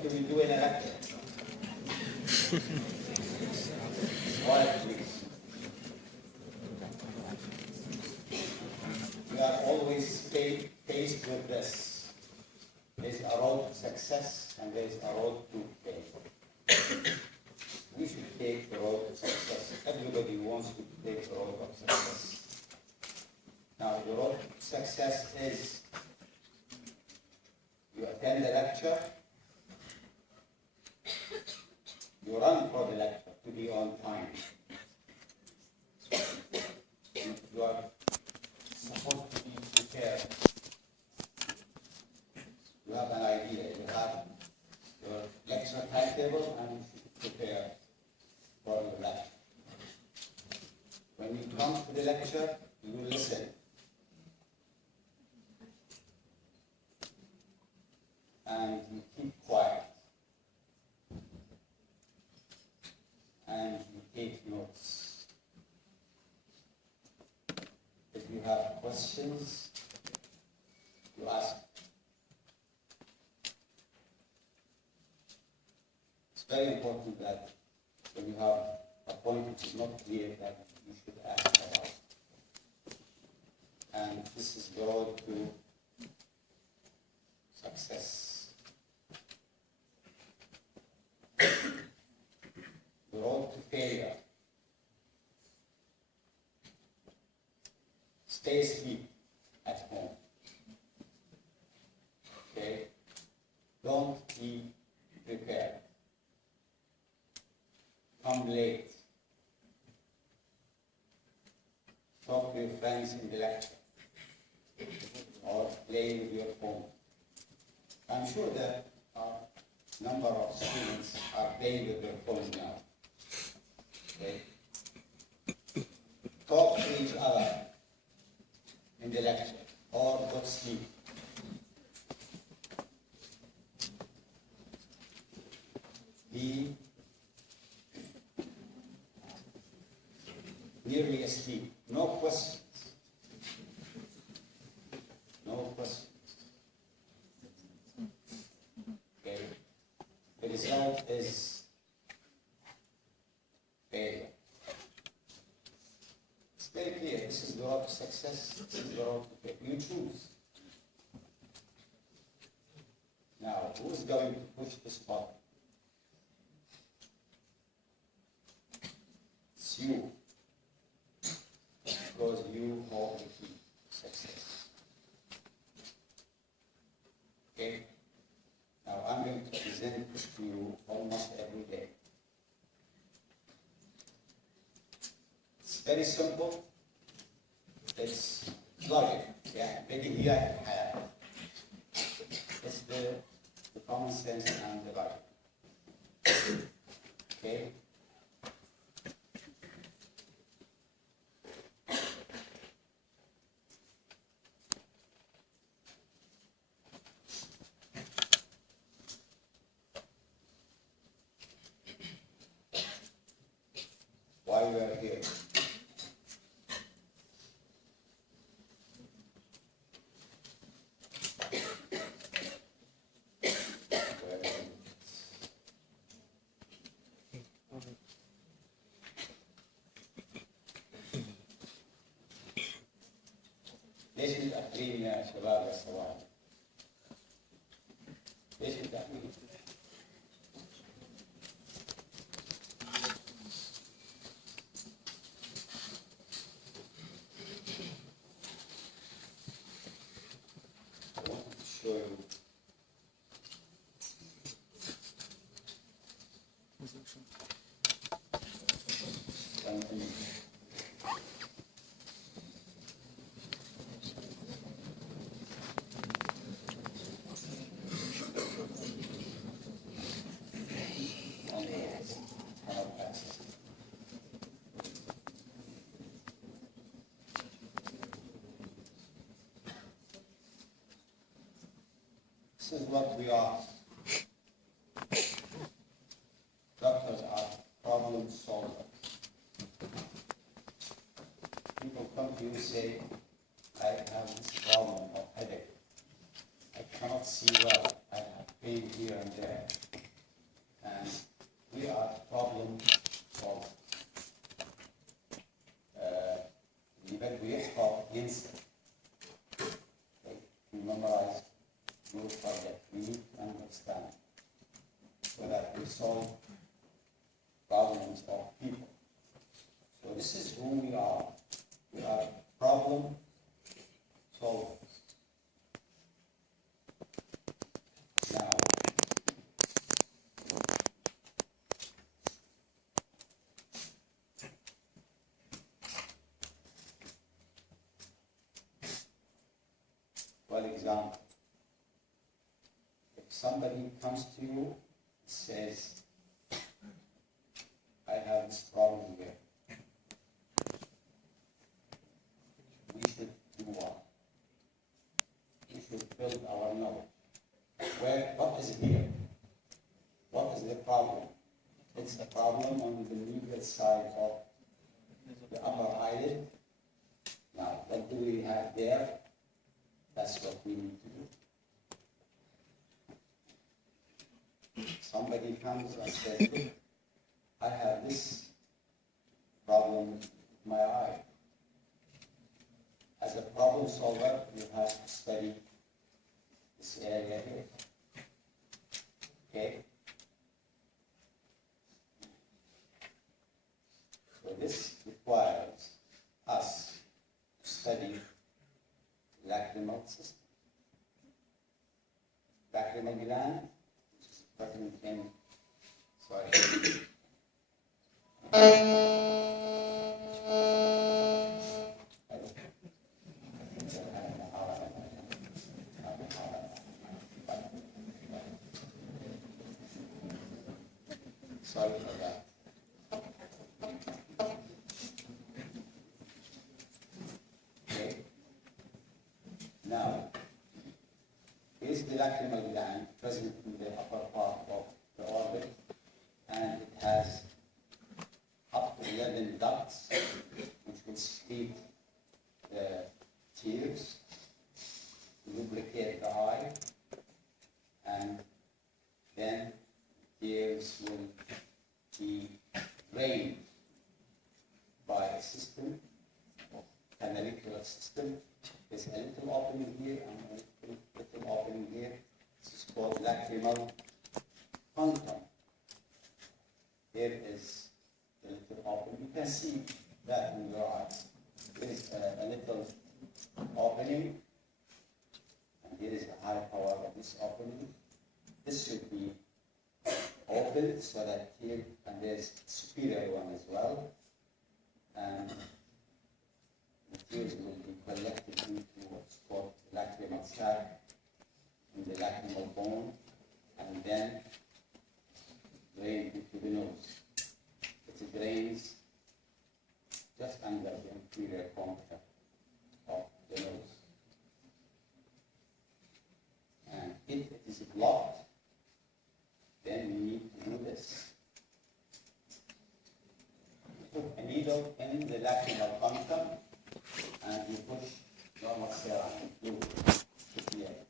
What do we do in a lecture? Quiet, please. We are always faced with this. There's a road to success and there's a road to failure. We should take the road to success. Everybody wants to take the road of success. Now, the road to success is you attend the lecture, you run for the lecture to be on time. You are supposed to be prepared. You have an idea. You have your lecture timetable and you should prepare for your lecture. When you come to the lecture, you will listen. And you keep quiet. And you take notes. If you have questions, you ask. It's very important that when you have a point which is not clear, that you should ask about. And this is the road to success. The road to failure. Stay asleep at home. Okay? Don't be prepared. Come late. Talk to your friends in the lecture. Or play with your phone. I'm sure that a number of students are playing with their phones now. Okay? Talk to each other in the lecture or go to sleep. Be nearly asleep. No questions. No questions. Okay? The result is failure. It's very clear. This is the road to success. This is the road to failure. You choose. Now, who is going to push this button? It's you. Because you hold the key to success. Okay? Now, I'm going to present this to you almost every day. It's very simple. It's logic. Yeah, بديهيات الحياة. It's the common sense and the logic. Okay? Why we are here? ليش متأخرين يا شباب يا صباح؟ ليش متأخرين؟ This is what we are. Doctors are problem solvers. People come to you and say, I have this problem of headache. I cannot see well. I have pain here and there. problems of people. So this is who we are. We are problem solvers. Now, for example, if somebody comes to you and says, I have this problem here, we should do what? We should build our knowledge. What is here? What is the problem? It's a problem on the medial side of the upper eyelid. Now, what do we have there? That's what we need to do. Somebody comes and says, look, I have this problem with my eye. As a problem solver, you have to study this area here. Okay? So this requires us to study lacrimal system. Lacrimal gland, which is present in, sorry for that. Okay. Now, here's the lacrimal gland present in the upper part of the orbit, and it has up to 11 ducts, which will secrete the tears, lubricate the eye, and then tears will be drained by a system, canalicular system. There's a little opening here and a little opening here. This is called lacrimal punctum. Here is the little opening. You can see that in your eyes. There is a little opening, and here is the high power of this opening. This should be opened so that here, and there's superior one as well, and the tears will be collected into what's called lacrimal sac in the lacrimal bone, and then drained into the nose. It drains just under the inferior concha of the nose. And if it is blocked, then we need to do this. You put a needle in the lacrimal punctum and you push normal saline fluid to clear it.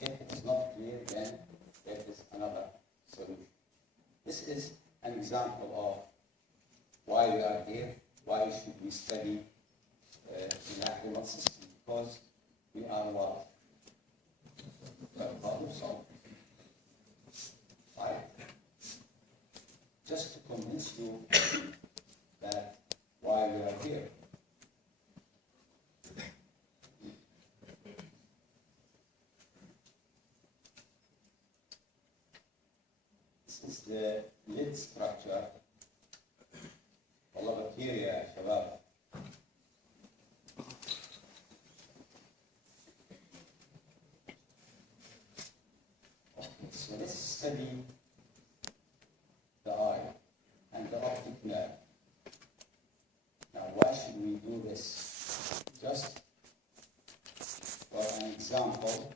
If it is not clear, then there is another solution. This is an example of why we are here, why should we study the lacrimal system, because we are what? Problem solvers. Right? Just to convince you that why we are here. This is the lid structure. والله بكتيريا يا شباب. So let's study the eye and the optic nerve. Now, why should we do this? Just for an example,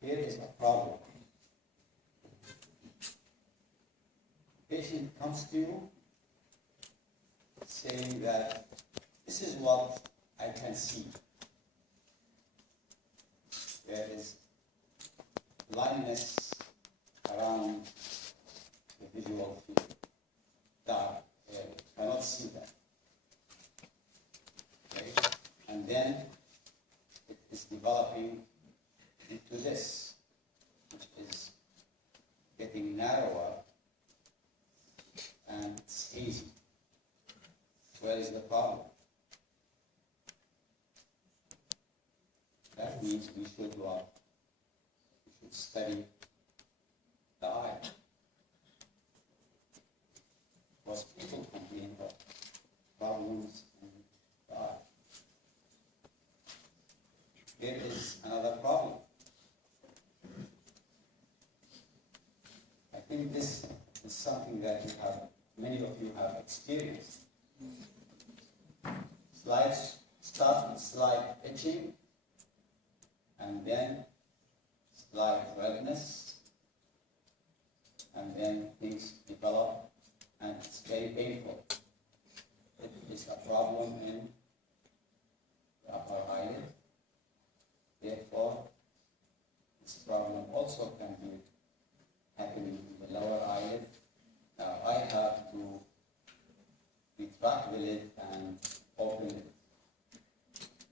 here is a problem. Patient comes to you saying that this is what I can see. There is blindness around the visual field, dark area, cannot see that. Okay? And then it is developing into this, which is getting narrower means we should study the eye. Because people complain of problems in the eye. Here is another problem. I think this is something that many of you have experienced. Slides start with slight itching, and then slight redness, and then things develop, and it's very painful. It is a problem in the upper eyelid. Therefore, this problem also can be happening in the lower eyelid. Now, I have to retract the lid and open it.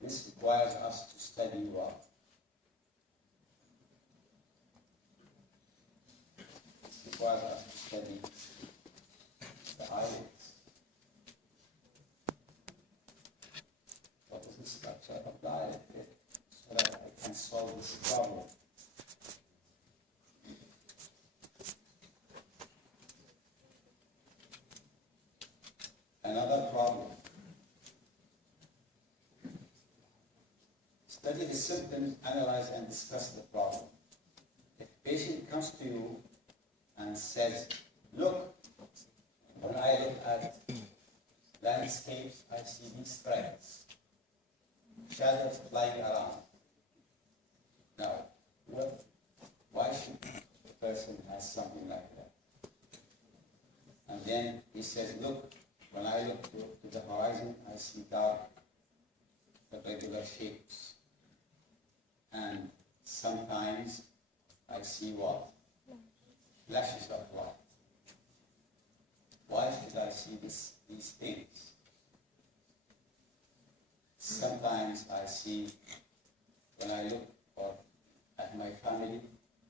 This requires us to study what? This requires us to study the eyelids. What is the structure of the eyelid? So that I can solve this problem. Another problem. Study the symptoms, analyze and discuss the problem. If a patient comes to you and says, look, when I look at landscapes, I see these threads, shadows flying around. Now, why should the person have something like that? And then he says, look, when I look to the horizon, I see dark, irregular shapes. And sometimes I see what? Flashes of light. Why should I see these things? Sometimes I see, when I look at my family,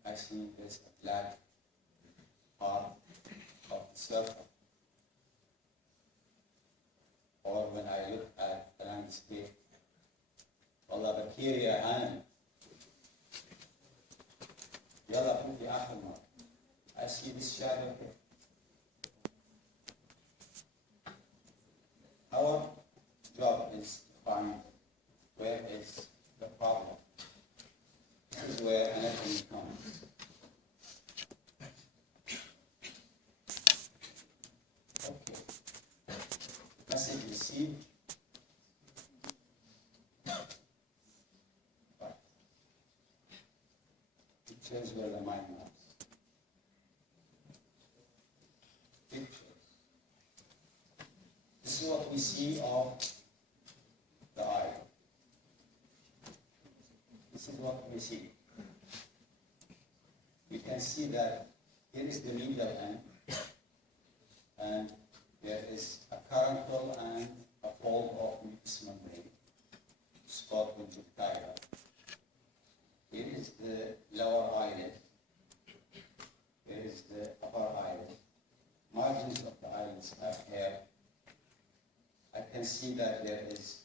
I see there's a black part of the circle. Or when I look at the landscape, والله بكير يا هانم يلا فوتي آخر مرة. I see this shadow here. Our job is to find where is the problem. This is where anatomy comes. Okay. Message received. Right. Pictures where the mind moves. Pictures. This is what we see of the eye. This is what we see. We can see that here is the medial end, and there is a caruncle and a fold of mucous membrane, spot with thyroid. Here is the lower eyelid. Here is the upper eyelid. Margins of the eyelids have hair. I can see that there is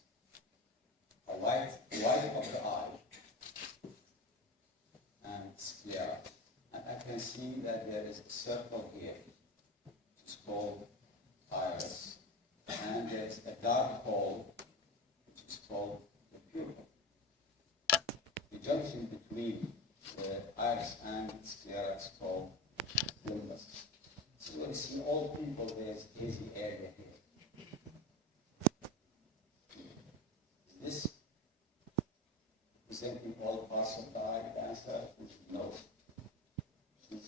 a white of the eye and sclera. And I can see that there is a circle here, which is called iris. And there's a dark hole, which is called the pupil. The junction between the iris and the sclera is called limbus. So you see all people, there's a hazy area here. This presenting all parts of the eye? The answer is no. The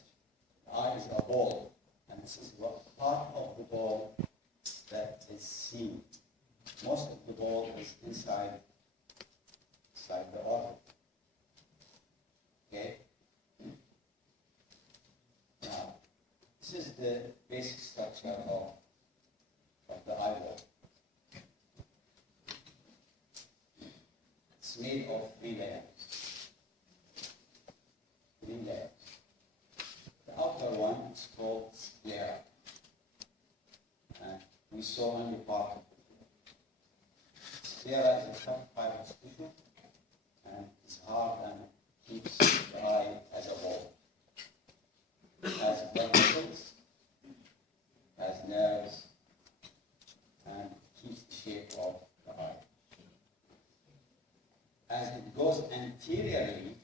eye is a ball, and this is what part of the ball that is seen. Most of the ball is inside the orbit. Okay? Now, this is the basic structure of the eyeball. It's made of 3 layers. 3 layers. The outer one is called sclera. And we saw only part of it. Sclera is a tough fibrous tissue and is hard and keeps the eye as a whole. Has blood vessels, has nerves, and keeps the shape of the eye. As it goes anteriorly,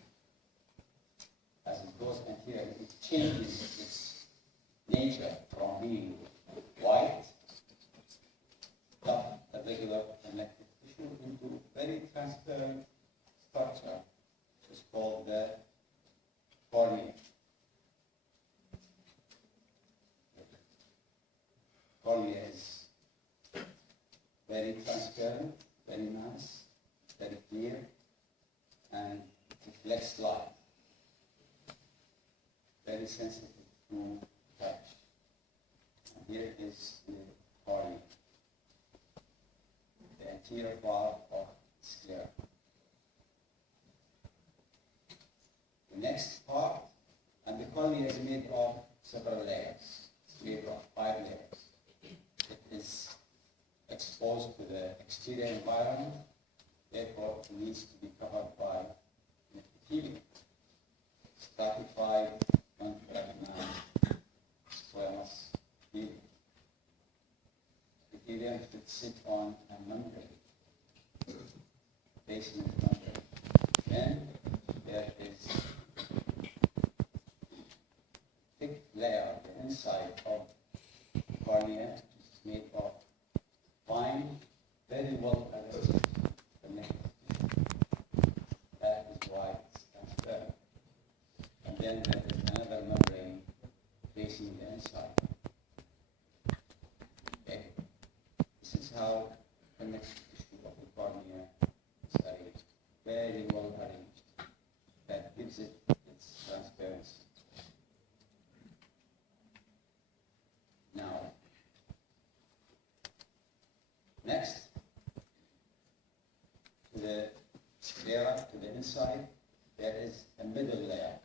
it changes its nature from being white, tough, irregular, connective tissue into very transparent structure, which is called the cornea. Cornea is very transparent, very nice, very clear, and it reflects light. Very sensitive to touch. And here is the cornea, the anterior part of the sclera. The next part, and the cornea is made of several layers. It's made of 5 layers. It is exposed to the exterior environment, therefore it needs to be covered by an epithelium, stratified squamous epithelium. Epithelium should sit on a membrane, basement membrane. Then there is a thick layer on the inside of the cornea, which is made of fine, very well arranged connective tissue. That is why it's transparent. And then there is another membrane facing the inside. Okay. This is how the connective tissue of the cornea is arranged. Very well arranged. That gives it its transparency. Now, next, to the sclera, to the inside, there is a middle layer,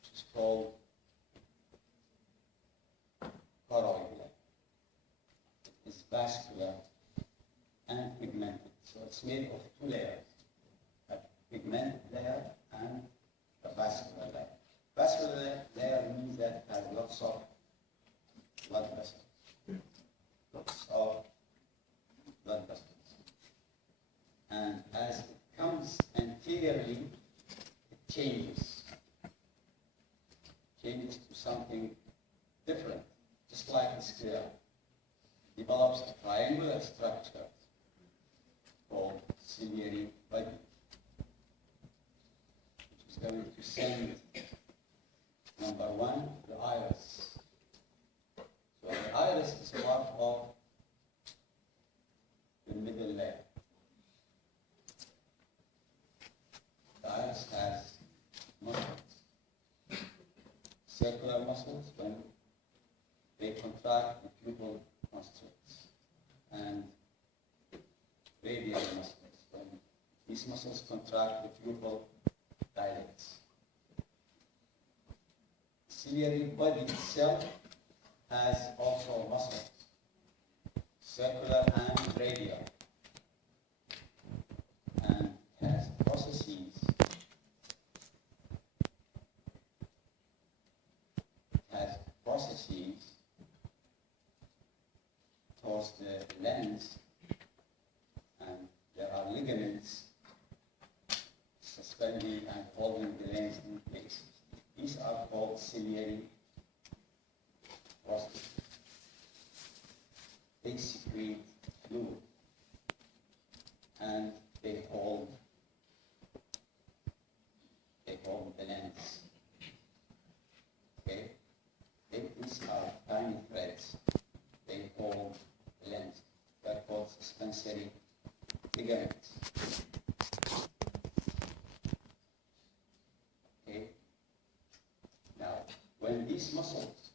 which is called choroid layer. It is vascular and pigmented. So it's made of 2 layers, a pigmented layer and a vascular layer. Vascular layer means that it has lots of blood vessels. Lots of blood vessels. And as it comes anteriorly, it changes to something different, just like the sclera. Develops a triangular structure called ciliary body, which is going to send, number 1, the iris. So the iris is part of the middle layer. The iris has muscles, circular muscles when they contract the pupil constricts, and radial muscles when these muscles contract the pupil dilates. The ciliary body itself has also muscles, circular and radial, and has processes. Towards the lens, and there are ligaments suspending and holding the lens in place. These are called ciliary processes. They secrete fluid and they hold the lens. Okay? These are tiny threads. They hold the lens. They're called suspensory ligaments. Okay? Now, when these muscles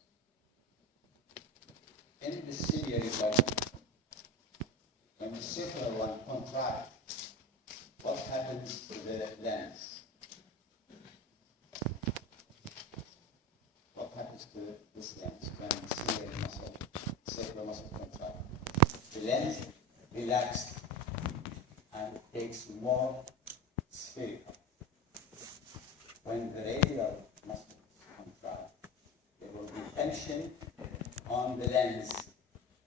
in the ciliary body, when the circular one contract, what happens to the lens? What happens to this lens when the circular muscle contract? The lens relaxed and it takes more spherical. when the radial muscles contract, there will be tension on the lens,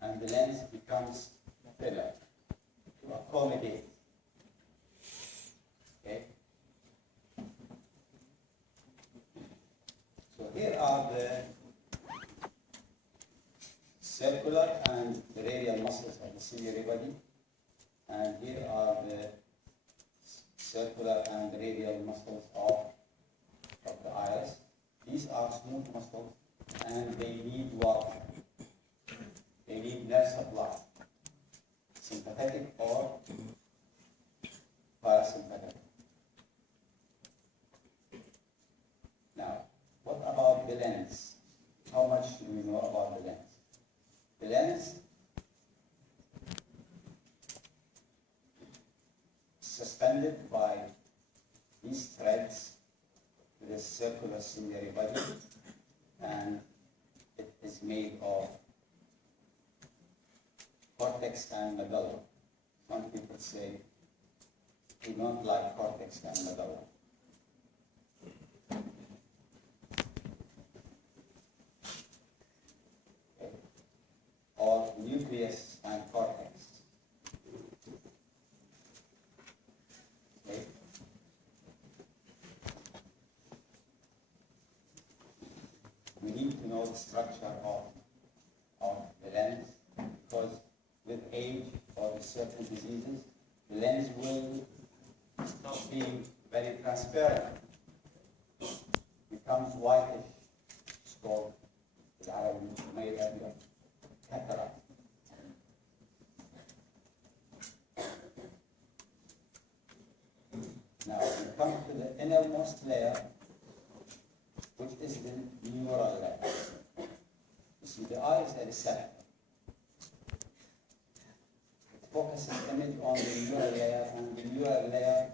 and the lens becomes thinner to accommodate. Okay? So here are the circular and the radial muscles of the ciliary body, and here are the circular and radial muscles of the iris. These are smooth muscles, and they need water. They need nerve supply, sympathetic or parasympathetic. Now, what about the lens? How much do we know about the lens? The lens is suspended by these threads to the circular ciliary body, and it is made of cortex and medulla. Some people say we don't like cortex and medulla. Okay. Or nucleus and cortex. Okay. We need to know the structure of the lens, because with age or with certain diseases, the lens will stop being very transparent. Becomes whitish, it's called بالعربي ميل أبيض, cataract. Now we come to the innermost layer, which is the neural layer. You see, the eye is a receptor. It focuses image on the neural layer, and the neural layer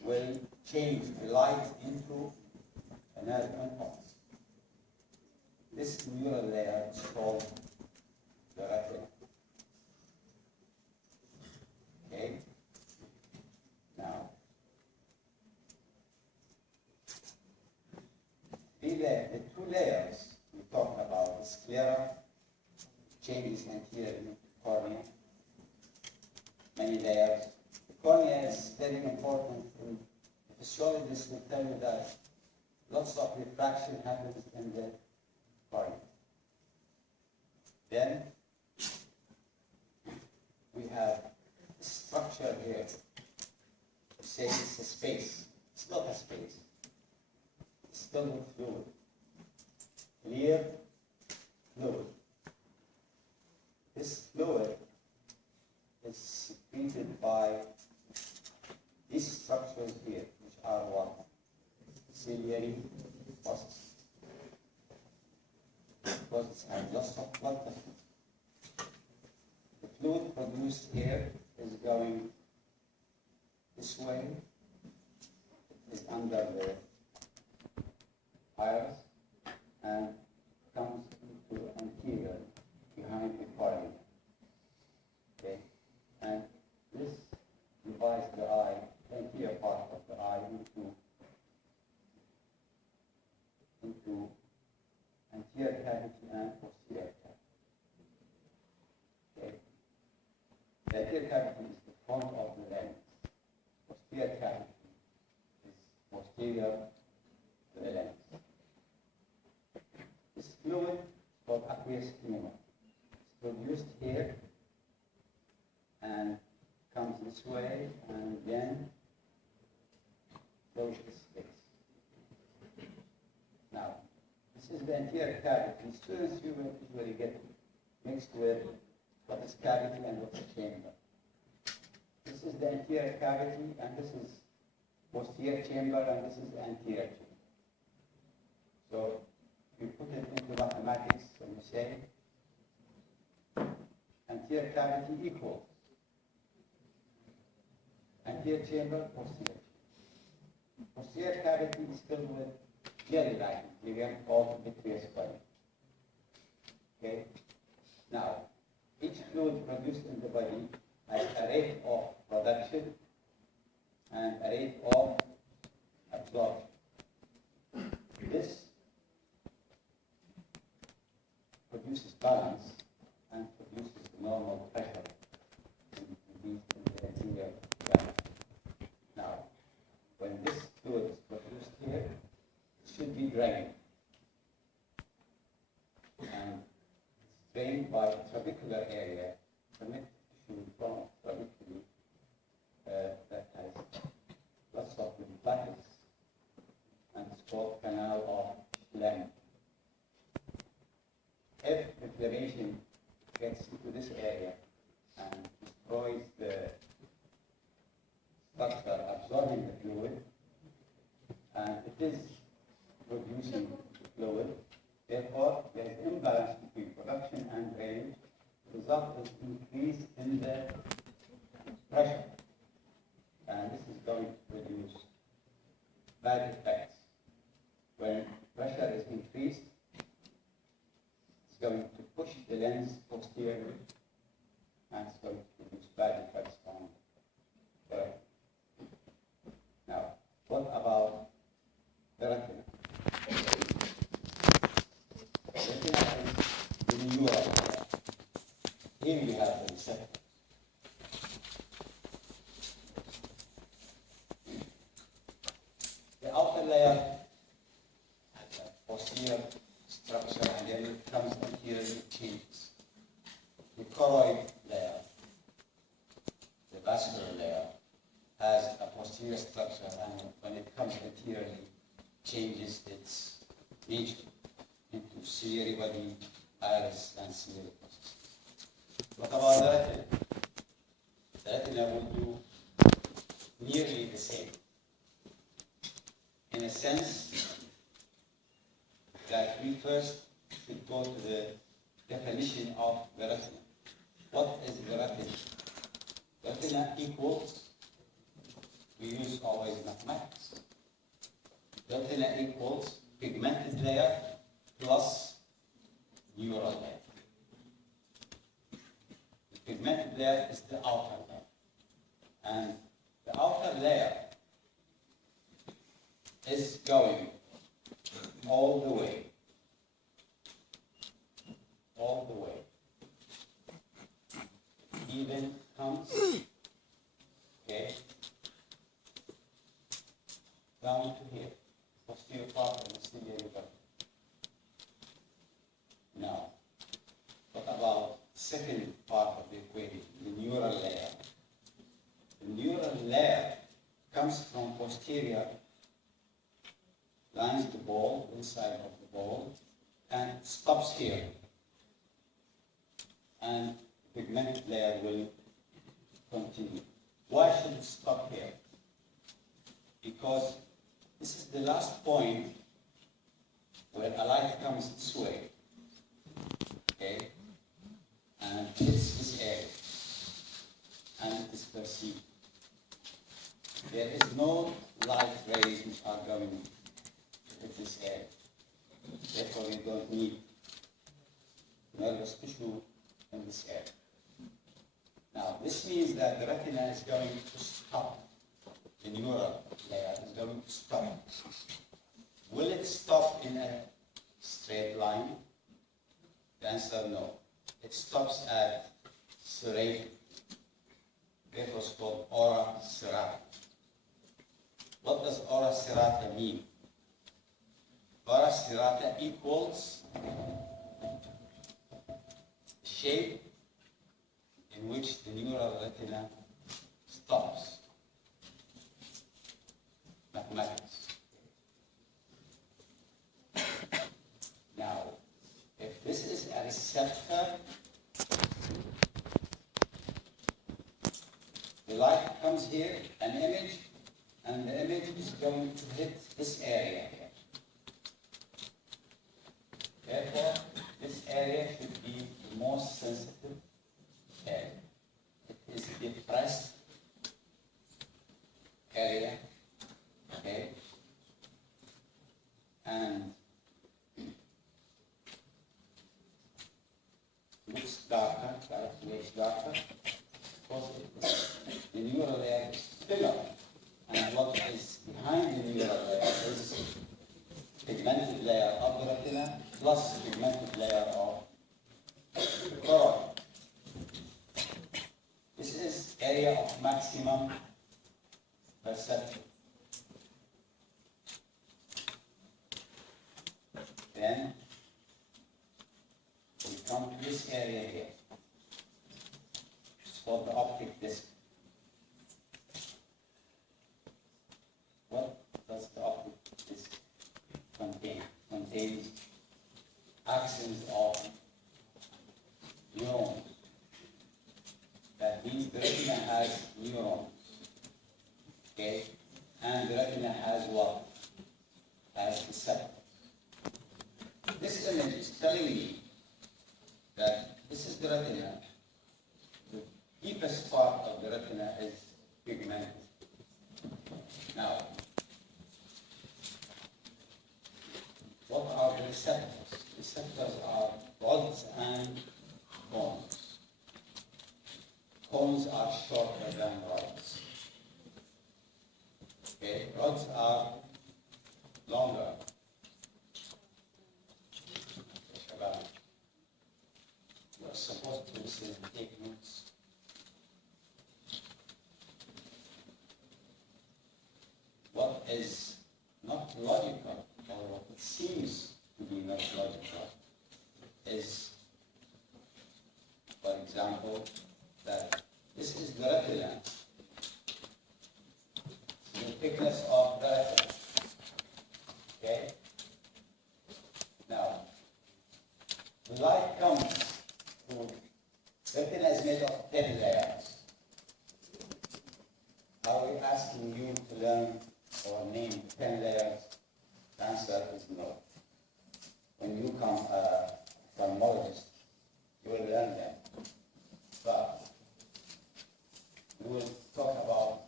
will change the light into a nerve impulse. This neural layer is called the retina. Okay? Now, the two layers we talked about, the sclera, changes anterior to cornea, many layers. The cornea is very important. And the physiologists will tell you that lots of refraction happens in the cornea. Then we have a structure here. We say it's a space. It's not a space. It's filled with fluid. Clear fluid. This fluid is secreted by these structures here, which are what? Ciliary muscles. Because it's a loss of blood vessels. The fluid produced here is going this way. It is under the iris and comes into anterior behind the cornea. Okay? And this divides the eye, the anterior part of the eye, into anterior cavity and posterior cavity. Okay? The anterior cavity is the front of the lens. Posterior cavity is posterior to the lens. This fluid is called aqueous humor. It's produced here and comes this way and then goes this space. Now, this is the anterior cavity. Students usually get mixed with what is cavity and what is chamber. This is the anterior cavity, and this is posterior chamber, and this is anterior chamber. So you put it into mathematics and you say anterior cavity equals anterior chamber, posterior chamber. Posterior cavity is filled with jelly like material called vitreous body. Okay? Now, each fluid produced in the body has a rate of production and a rate of absorption. produces balance and produces normal pressure in the interior gap. Now, when this fluid is produced here, it should be drained. And it's drained by a trabecular area, connected tissue from trabeculae that has lots of lymphatics, and it's called canal of Schlemm. If inflammation gets into this area and destroys the structure absorbing the fluid, and it is producing fluid, therefore there is imbalance between production and drainage. The result is increase in the pressure, and this is going to produce bad effects. When pressure is increased, it's going to push the lens posteriorly, and it's going to produce bad effects on the retina. Now, what about the retina? The retina is the neural layer. Here you have the receptor. The outer layer has a posterior structure, and then it comes anteriorly, it changes. The choroid layer, the vascular layer, has a posterior structure, and when it comes anteriorly, changes its region into ciliary body, iris, and ciliary processes. What about the retina? The retina will do nearly the same, in a sense that we first should go to the definition of the retina. What is the retina? Retina equals, we use always mathematics. Retina equals pigmented layer plus neural layer. The pigmented layer is the outer layer. And the outer layer is going all the way, even comes, okay, down to here, posterior part of the ciliary body. Now, what about the second part of the equation, the neural layer? The neural layer comes from posterior, lines the ball, inside of the ball, and stops here. And the pigmented layer will continue. Why should it stop here? Because this is the last point where a light comes this way, okay, and hits this area, and it is perceived. There is no light rays which are going to hit this area. Therefore, we don't need nervous tissue in this area. Now, this means that the retina is going to stop. The neural layer is going to stop. Will it stop in a straight line? The answer, no. It stops at serrated. Therefore, it's called ora serrata. What does ora serrata mean? Ora serrata equals the shape in which the neural retina stops. Mathematics. Now, if this is a receptor, the light comes here, an image, and the image is going to hit this area here. Therefore, this area should be the most sensitive area. It is the depressed area, okay? And looks darker, looks darker, because the neural layer is thinner, and what is behind the neural layer is pigmented layer of the retina plus pigmented layer of area of maximum perception. Then we come to this area here. It's called the optic disc. What does the optic disc contain? Contains axons of neurons. That means the retina has neurons. Okay? And the retina has what? Has receptors. This image is telling me that this is the retina. The deepest part of the retina is pigmented. Now, what are the receptors? Receptors are rods and cones. Cones are shorter than rods. Okay, rods are longer. You are supposed to listen and take notes. What is not logical, or what it seems to be not logical, is, for example, that this is the retina, the thickness of the retina. Okay? Now, the light comes through, retina is made of 10 layers. Are we asking you to learn or name 10 layers? The answer is no. When you come a ophthalmologist, you will learn them. But we will talk about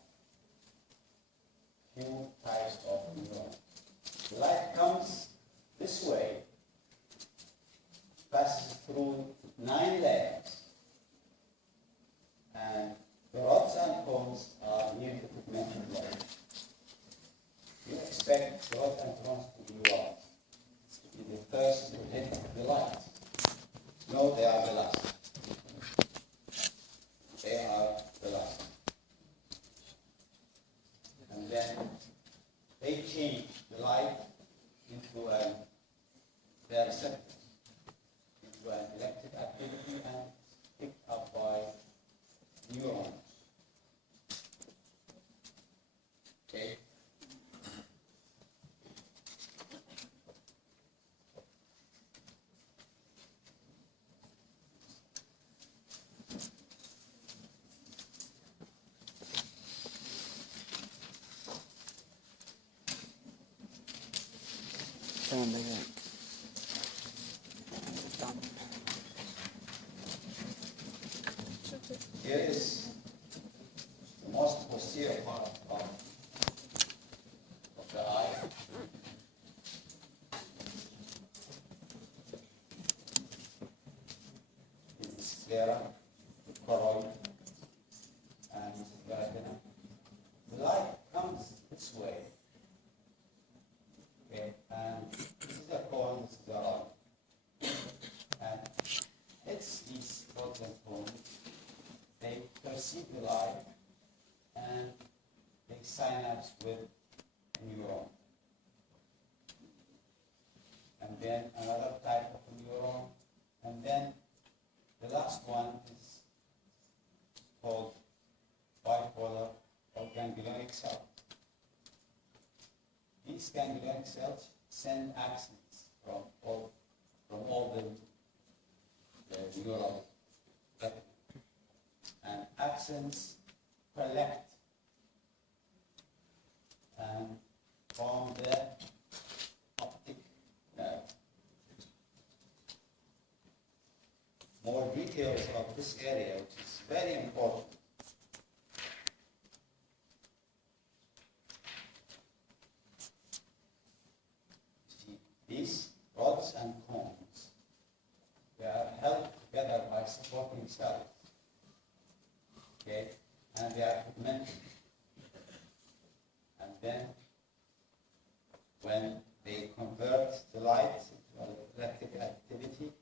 few types of neurons. The light comes this way, passes through 9 layers, and the rods and cones are near the pigmented layer. You expect the rods and cones to be what? To be the first to hit the light. No, they are the last. They are the last. And then they change the light into their receptors, into an electric activity and picked up by neurons. Okay? Here is the most posterior part of the eye. This is sclera, the choroid, and the retina. The light comes this way. Okay, and this is the cone, this is the rod. And it's these rods and cones. They perceive the light and they synapse with a neuron. And then another type of neuron. And then the last one is called bipolar or ganglionic cells. These ganglionic cells send axons from all the neural network. And axons collect and form the optic nerve. More details of this area, which is very important. These rods and cones, they are held together by supporting cells. Okay, and they are pigmented. And then, when they convert the light into electric activity,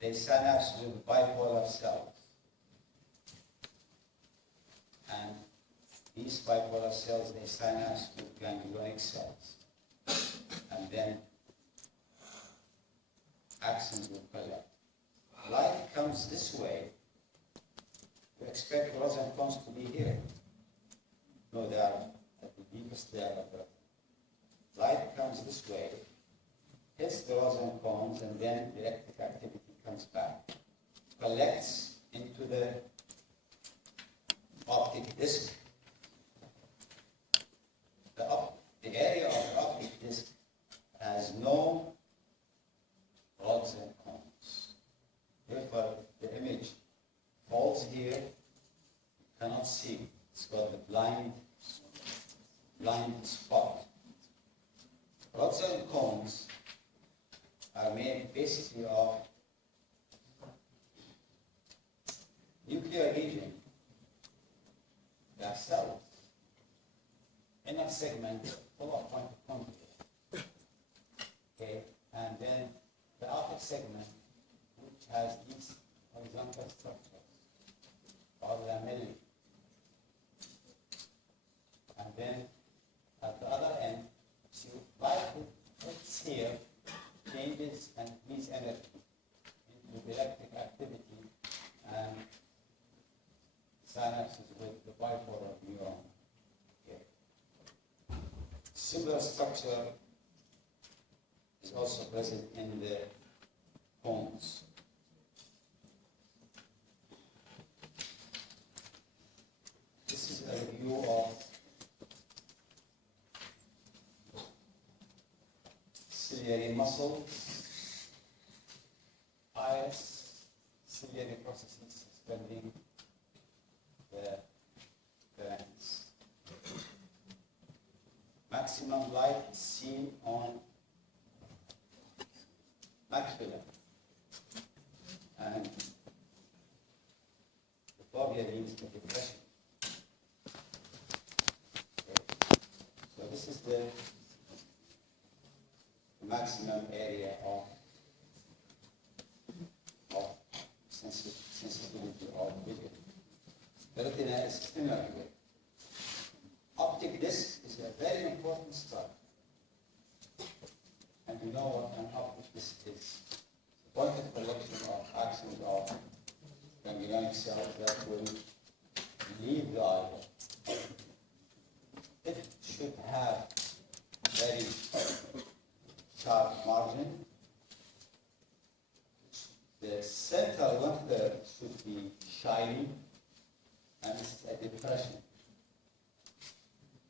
they synapse with bipolar cells. and these bipolar cells, they synapse with ganglionic cells, and then axons will collect. Light comes this way. You expect rods and cones to be here. No, they are at the deepest layer of the light comes this way, hits the rods and cones, and then the electric activity comes back, collects into the optic disc. The area of the optic disc has no rods and cones. Therefore, the image falls here, you cannot see. It's called the blind spot. Rods and cones are made basically of nuclear region. They are cells. Inner segment full of mitochondria. Okay, and then the outer segment, which has these horizontal structures, or lamellae. And then at the other end, so light hits here, changes and release energy into the electric activity and synapses with the bipolar neuron. Okay. Similar structure is also present in the cones. This is a review of ciliary muscles, iris, ciliary processes suspending the lens. Maximum light is seen on maxilla, and the fovea leads to depression. Okay. So this is the maximum area of sensitivity of vision. The retina is thinner here. Optic disc is a very important structure. And you know what an optic disc is. It's a pointed collection of axons of ganglionic cells that will leave the eyeball. It should have very sharp margin. The central one-third should be shiny, and it's a depression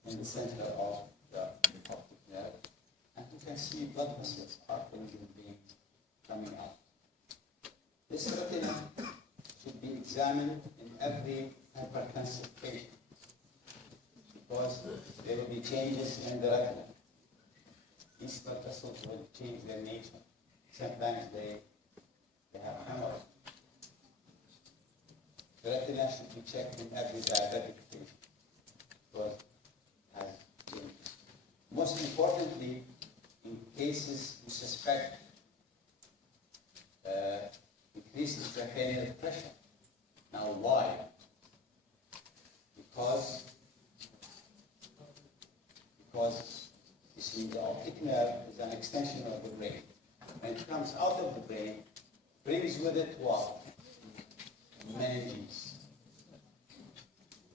in the center of the optic nerve. And you can see blood vessels, arteries and veins coming out. This retina should be examined in every hypertensive patient because there will be changes in the retina. These blood vessels will change their nature. Sometimes they have hemorrhage. The retina should be checked in every diabetic patient because it has changes. Most importantly, in cases you suspect increased intracranial pressure. Now why? Because you see, the optic nerve is an extension of the brain. When it comes out of the brain, brings with it what? Meninges.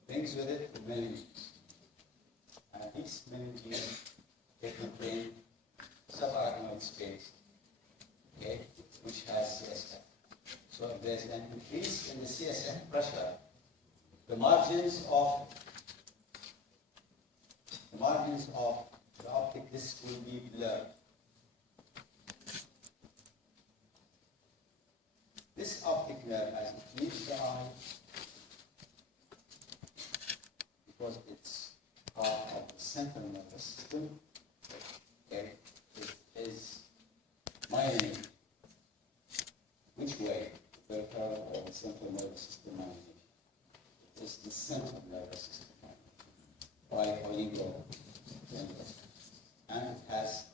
Brings with it meninges. And these meninges take the brain subarachnoid space, okay, which has CSF. So if there's an increase in the CSF pressure, the margins of the optic disc will be blurred. This optic nerve, as it leaves the eye, because it's part of the central nervous system, okay, it is myelinated. Which way? The peripheral or the central nervous system myelinated? It is the central nervous system by oligo, and it has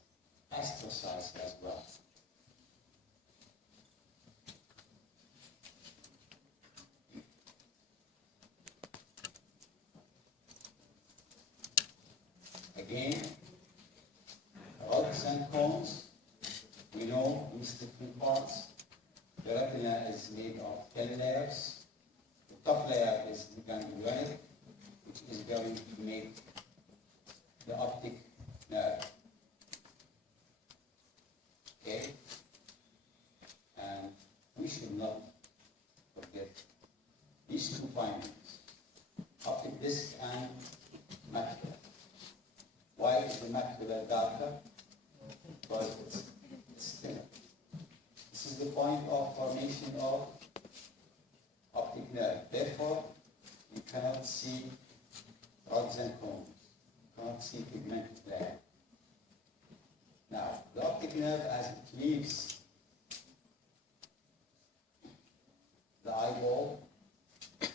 astrocytes as well. Again, rods and cones, we know these different parts. The retina is made of 10 layers. The top layer is the ganglionic, which is going to make the optic nerve. Okay? And we should not forget these two findings, optic disc and macula. Why is the macula darker? Because it's thinner. This is the point of formation of optic nerve. Therefore, you cannot see rods and cones. You cannot see pigment there. Now, the optic nerve, as it leaves the eyeball,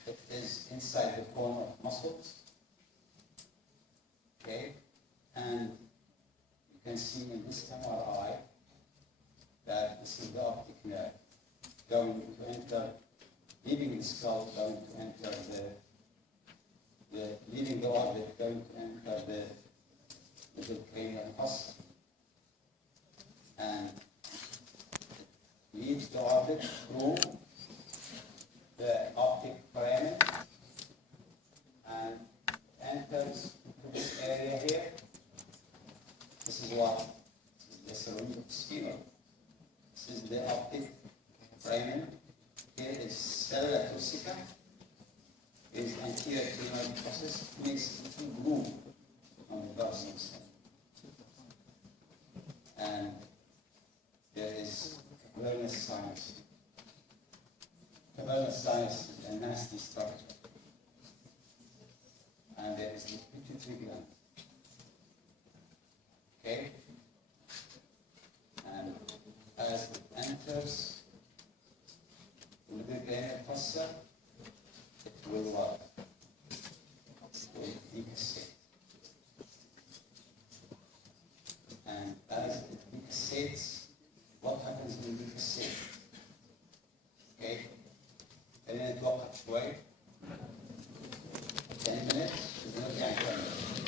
it is inside the cone of muscles. Okay? And you can see in this MRI that this is the optic nerve going to enter, leaving the skull, going to enter leaving the orbit, going to enter the little cranial fossa. And it leaves the orbit through the optic foramen and enters into this area here. This is what? This is the cerebrospinal. This is the optic foramen. Here is cellular tussica. Here is anterior cranial process. It makes a little groove on the dorsal side. And there is cavernous sinus. Cavernous sinus is a nasty structure. And there is the pituitary gland. Okay? And as it enters with the cranial fossa, it will what? It will decassate. And as it decassates, what happens when it decassates? Okay? خلينا نتوقف شوي 10 minutes ونرجع نكمل.